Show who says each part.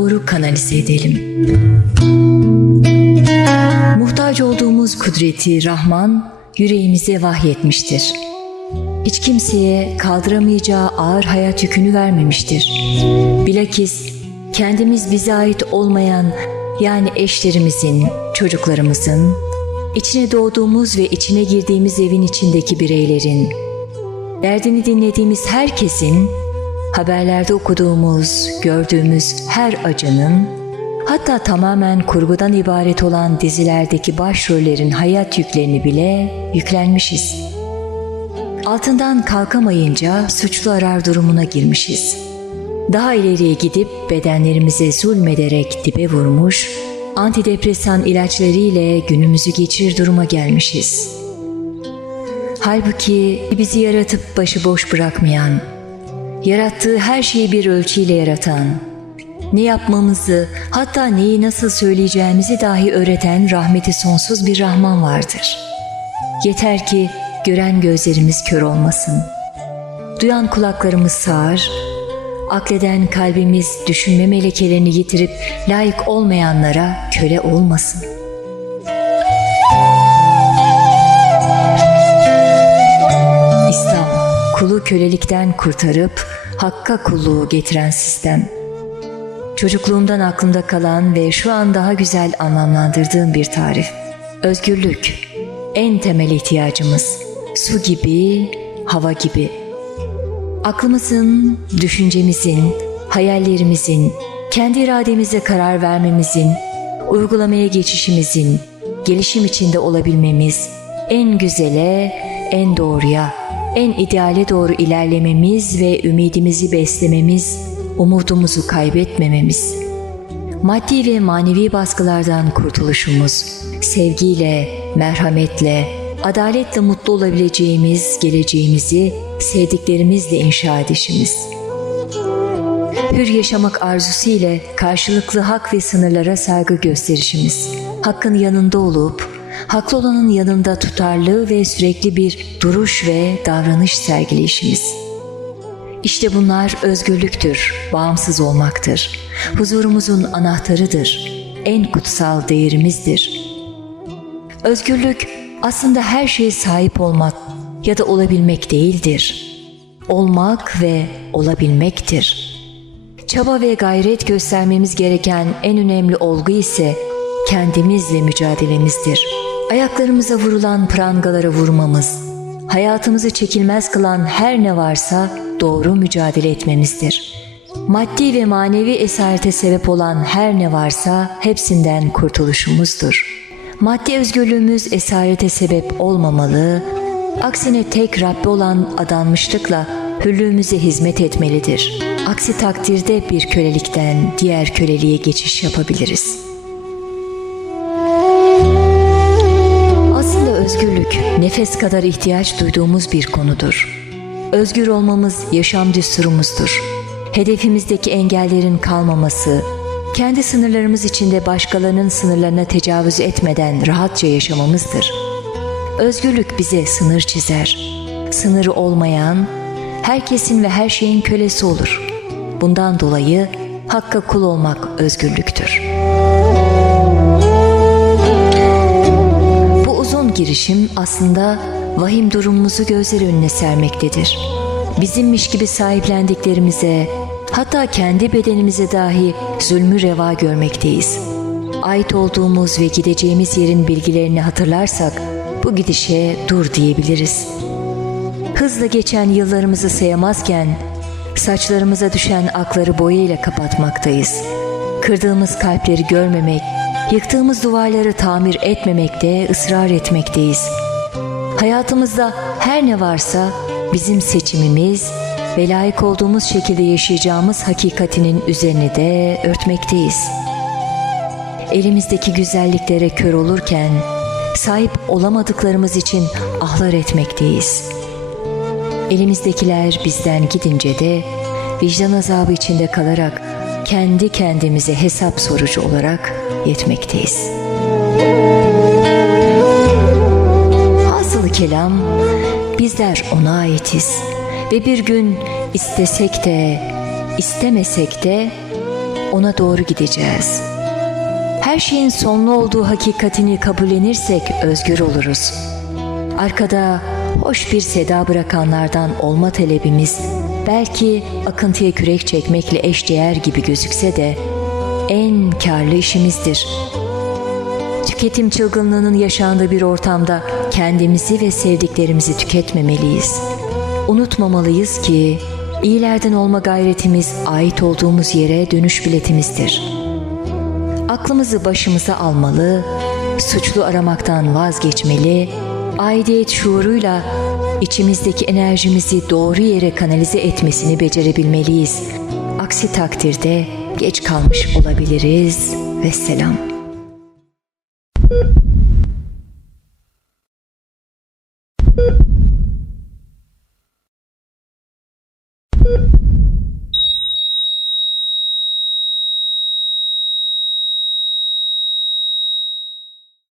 Speaker 1: doğru kanalize edelim. Muhtaç olduğumuz kudreti Rahman yüreğimize vahyetmiştir. Hiç kimseye kaldıramayacağı ağır hayat yükünü vermemiştir. Bilakis kendimiz bize ait olmayan yani eşlerimizin, çocuklarımızın, içine doğduğumuz ve içine girdiğimiz evin içindeki bireylerin, derdini dinlediğimiz herkesin haberlerde okuduğumuz, gördüğümüz her acının, hatta tamamen kurgudan ibaret olan dizilerdeki başrollerin hayat yüklerini bile yüklenmişiz. Altından kalkamayınca suçlu arar durumuna girmişiz. Daha ileriye gidip bedenlerimize zulmederek dibe vurmuş, antidepresan ilaçlarıyla günümüzü geçirir duruma gelmişiz. Halbuki bizi yaratıp başıboş bırakmayan, yarattığı her şeyi bir ölçüyle yaratan, ne yapmamızı hatta neyi nasıl söyleyeceğimizi dahi öğreten rahmeti sonsuz bir Rahman vardır. Yeter ki gören gözlerimiz kör olmasın. Duyan kulaklarımız sağır, akleden kalbimiz düşünme melekelerini yitirip layık olmayanlara köle olmasın. Kulu kölelikten kurtarıp hakka kulluğu getiren sistem. Çocukluğumdan aklımda kalan ve şu an daha güzel anlamlandırdığım bir tarif. Özgürlük, en temel ihtiyacımız. Su gibi, hava gibi. Aklımızın, düşüncemizin, hayallerimizin, kendi irademize karar vermemizin, uygulamaya geçişimizin, gelişim içinde olabilmemiz, en güzele, en doğruya, en ideale doğru ilerlememiz ve ümidimizi beslememiz, umudumuzu kaybetmememiz. Maddi ve manevi baskılardan kurtuluşumuz, sevgiyle, merhametle, adaletle mutlu olabileceğimiz geleceğimizi sevdiklerimizle inşa edişimiz. Hür yaşamak arzusu ile karşılıklı hak ve sınırlara saygı gösterişimiz. Hakkın yanında olup, haklı olanın yanında tutarlı ve sürekli bir duruş ve davranış sergileyişimiz. İşte bunlar özgürlüktür, bağımsız olmaktır. Huzurumuzun anahtarıdır, en kutsal değerimizdir. Özgürlük aslında her şeye sahip olmak ya da olabilmek değildir. Olmak ve olabilmektir. Çaba ve gayret göstermemiz gereken en önemli olgu ise kendimizle mücadelemizdir. Ayaklarımıza vurulan prangalara vurmamız, hayatımızı çekilmez kılan her ne varsa doğru mücadele etmemizdir. Maddi ve manevi esarete sebep olan her ne varsa hepsinden kurtuluşumuzdur. Maddi özgürlüğümüz esarete sebep olmamalı, aksine tek Rabbi olan adanmışlıkla hürlüğümüze hizmet etmelidir. Aksi takdirde bir kölelikten diğer köleliğe geçiş yapabiliriz. Nefes kadar ihtiyaç duyduğumuz bir konudur. Özgür olmamız yaşam düsturumuzdur. Hedefimizdeki engellerin kalmaması, kendi sınırlarımız içinde başkalarının sınırlarına tecavüz etmeden rahatça yaşamamızdır. Özgürlük bize sınır çizer. Sınırı olmayan, herkesin ve her şeyin kölesi olur. Bundan dolayı hakka kul olmak özgürlüktür. Girişim aslında vahim durumumuzu gözler önüne sermektedir. Bizimmiş gibi sahiplendiklerimize, hatta kendi bedenimize dahi zulmü reva görmekteyiz. Ait olduğumuz ve gideceğimiz yerin bilgilerini hatırlarsak bu gidişe dur diyebiliriz. Hızla geçen yıllarımızı sayamazken saçlarımıza düşen akları boyayla kapatmaktayız. Kırdığımız kalpleri görmemek, yıktığımız duvarları tamir etmemekte ısrar etmekteyiz. Hayatımızda her ne varsa bizim seçimimiz ve layık olduğumuz şekilde yaşayacağımız hakikatinin üzerine de örtmekteyiz. Elimizdeki güzelliklere kör olurken sahip olamadıklarımız için ahlar etmekteyiz. Elimizdekiler bizden gidince de vicdan azabı içinde kalarak kendi kendimize hesap sorucu olarak yetmekteyiz. Hasılı kelam bizler ona aitiz ve bir gün istesek de istemesek de ona doğru gideceğiz. her şeyin sonlu olduğu hakikatini kabullenirsek özgür oluruz. Arkada hoş bir seda bırakanlardan olma talebimiz belki akıntıya kürek çekmekle eşdeğer gibi gözükse de en karlı işimizdir. Tüketim çılgınlığının yaşandığı bir ortamda kendimizi ve sevdiklerimizi tüketmemeliyiz. Unutmamalıyız ki iyilerden olma gayretimiz ait olduğumuz yere dönüş biletimizdir. Aklımızı başımıza almalı, suçlu aramaktan vazgeçmeli, aidiyet şuuruyla içimizdeki enerjimizi doğru yere kanalize etmesini becerebilmeliyiz. Aksi takdirde geç kalmış olabiliriz ve selam.